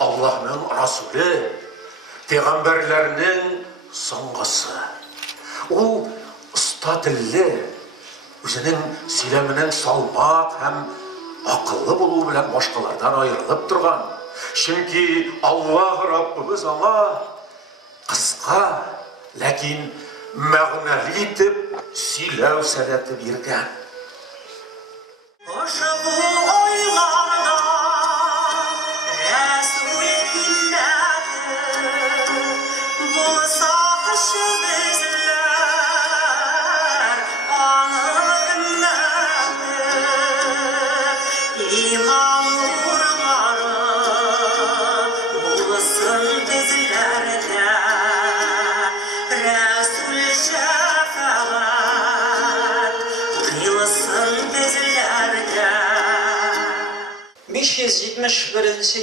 Allah'ın Resulü, peygamberlerinin soңгысы. Ул usta dilli, özünün söyleminin salmak hem akıllı buluğu bilen başkalardan ayrılıp durgan. Çünkü Allah Rabbimiz ona kıska, lakin mağnalı etip söylev sanatı bergen.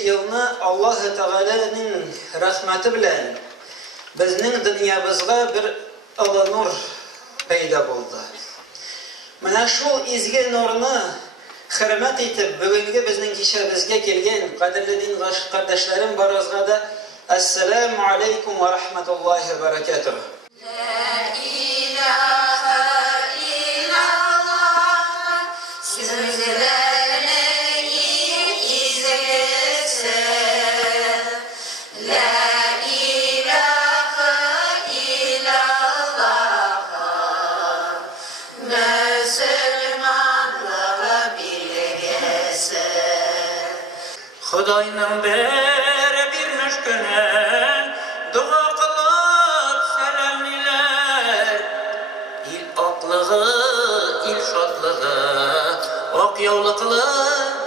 Yılını Allah-u Teala'nın rahmeti bilen bizning dünyamızga bir ılı nur payda buldu. Mana şu izgi nurni hürmet etip bugünkü bizning kişimizga kelgan qadrli din kardeşlerim barizga da Assalamu aleykum ve rahmetullahi ve berekatuhu. Xudayning bir müşkünen dua qılıp selamliler. İl aklığı, il şadlığı, ok yollıklı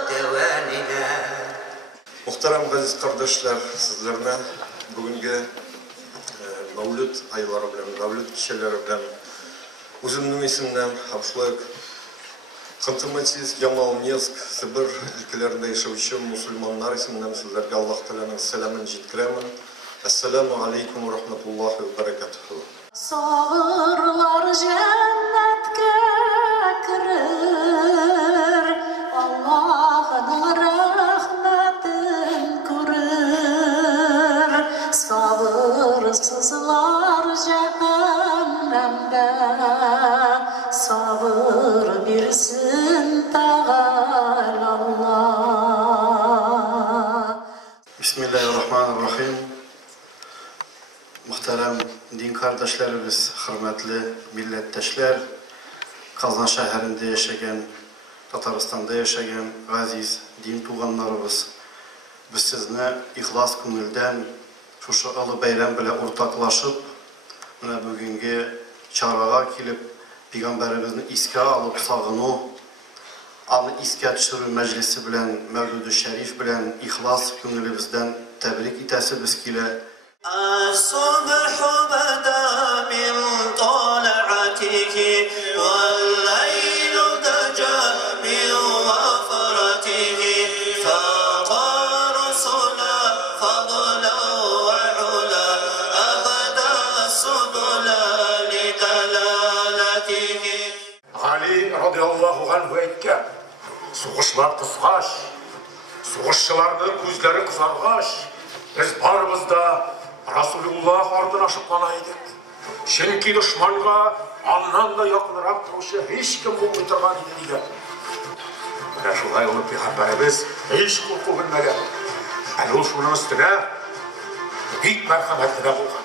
devaniler. Muhterem aziz kardeşler, sizlerine bugünkü Mevlüt ayları bilen, Mevlüt kişileri bilen özümnün isimden hapşılık Kıntımetsіз Yamal-Minsk, Sibir ülkelerinde yaşayışı Müslümanlar isimden sizlerge Allah Teala'nın selamını жеткіремін. Esselamu aleykum ve rahmetullahi ve berekatuhu. Sağırlar cennetke kirir, Allah'ın rahmetin kurir. Sabırsızlar cehennemde, sabır birsin Teala Allah. Bismillahirrahmanirrahim. Muhterem din kardeşlerimiz, hürmetli milletteşler, Kazan şehrinde yaşayan, Tataristan'da yaşayan aziz din tuğanlarımız, biz sizinle ihlas kümülden şu alı bayram bile ortaklaşıp, bugünkü çağrığa kilip, Peygamberimizin iske alıp sağını, onu iske düşürü meclisi bilen, Mevlud-u Şerif bilen, ihlas kümülümüzden tebrik itesi biskile. الصبح بدا من طلعته والليل دجى من وفرته فقال رسلا فضلا وعلا أبدا السبلا لدلالته. Ali radıyallahu anhu etken, soğuşlar kıskaş, soğuşçılarının gözleri kısargaş, biz barımızda Resulullah ardına aşıklanaydık. Çünkü düşmanға andan da yakınırak duruşu hiç kim bulmaytırgan idi diye. Ve şulay olup Peygamberimiz hiç korku bilmeden. Ol şunun üstüne büyük merhametine bulgan.